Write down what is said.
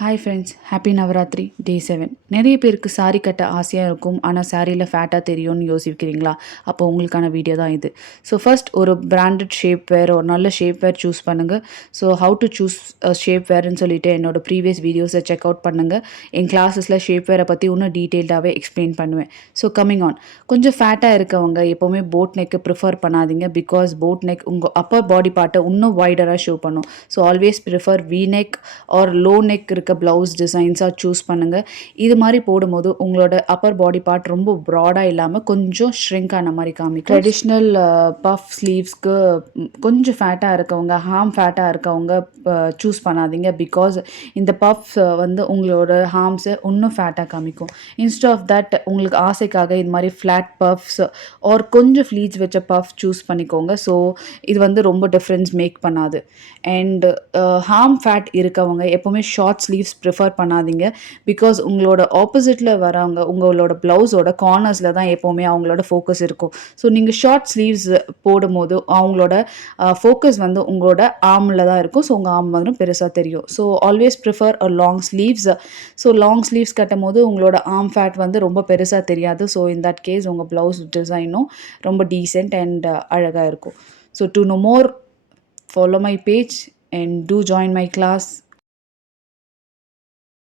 Hi friends, happy Navaratri டே 7. நிறைய பேருக்கு sorry கட்ட ஆசையாக இருக்கும். ஆனால் சாரியில் ஃபேட்டாக தெரியும்னு யோசிக்கிறீங்களா? அப்போ உங்களுக்கான வீடியோ தான் இது. ஸோ ஃபர்ஸ்ட் ஒரு பிராண்டட் ஷேப் வேர், ஒரு நல்ல ஷேப் வேர் சூஸ் பண்ணுங்கள். So how to choose shape வேர்ன்னு சொல்லிட்டு என்னோட ப்ரீவியஸ் வீடியோஸை செக் அவுட் பண்ணுங்கள். என் கிளாஸஸில் ஷேப் வேரை பற்றி இன்னும் டீட்டெயில்டாகவே எக்ஸ்பிளைன் பண்ணுவேன். ஸோ கம்மிங் ஆன், கொஞ்சம் ஃபேட்டாக இருக்கவங்க எப்போவுமே போட் நெக்கு ப்ரிஃபர் பண்ணாதீங்க. பிகாஸ் போட் நெக் உங்கள் அப்பர் பாடி பார்ட்டை இன்னும் வைடராக ஷோ பண்ணும். So always prefer V neck or low neck இருக்க ப்ளவுஸ் டிசைன்ஸாக சூஸ் பண்ணுங்கள். இது மாதிரி போடும்போது உங்களோட அப்பர் பாடி பார்ட் ரொம்ப ப்ராடாக இல்லாமல் கொஞ்சம் ஷ்ரிங்க் ஆன மாதிரி காமிக்கும். ட்ரெடிஷ்னல் பஃப் ஸ்லீவ்ஸ்க்கு கொஞ்சம் ஃபேட்டாக இருக்கவங்க, ஹார்ம் ஃபேட்டாக இருக்கவங்க சூஸ் பண்ணாதீங்க. பிகாஸ் இந்த பஃப் வந்து உங்களோட ஹார்ம்ஸை இன்னும் ஃபேட்டாக காமிக்கும். இன்ஸ்ட் ஆஃப் தட் உங்களுக்கு ஆசைக்காக இது மாதிரி ஃப்ளாட் பஃப்ஸ் ஆர் கொஞ்சம் ஃப்ளீட்ஸ் வச்ச பஃப் சூஸ் பண்ணிக்கோங்க. ஸோ இது வந்து ரொம்ப டிஃப்ரென்ஸ் மேக் பண்ணாது. அண்ட் ஹார்ம் ஃபேட் இருக்கவங்க எப்போவுமே ஷார்ட் ஸ்லீவ்ஸ் ப்ரிஃபர் பண்ணாதீங்க. பிகாஸ் உங்களோட ஆப்போசிட்டில் வரவங்க உங்களோட ப்ளவுஸோட கார்னர்ஸில் தான் எப்போவுமே அவங்களோட ஃபோக்கஸ் இருக்கும். ஸோ நீங்கள் ஷார்ட் ஸ்லீவ்ஸ் போடும்போது அவங்களோட ஃபோக்கஸ் வந்து உங்களோட ஆர்மில் தான் இருக்கும். ஸோ உங்கள் ஆர்ம் வந்து பெருசாக தெரியும். So always prefer a long sleeves. So long sleeves கட்டும் போது உங்களோட ஆர்ம் ஃபேட் வந்து ரொம்ப பெருசாக தெரியாது. ஸோ இன் தட் கேஸ் உங்கள் ப்ளவுஸ் டிசைனும் ரொம்ப டீசென்ட் அண்ட் அழகாக இருக்கும். So to know more, follow my page and do join my class.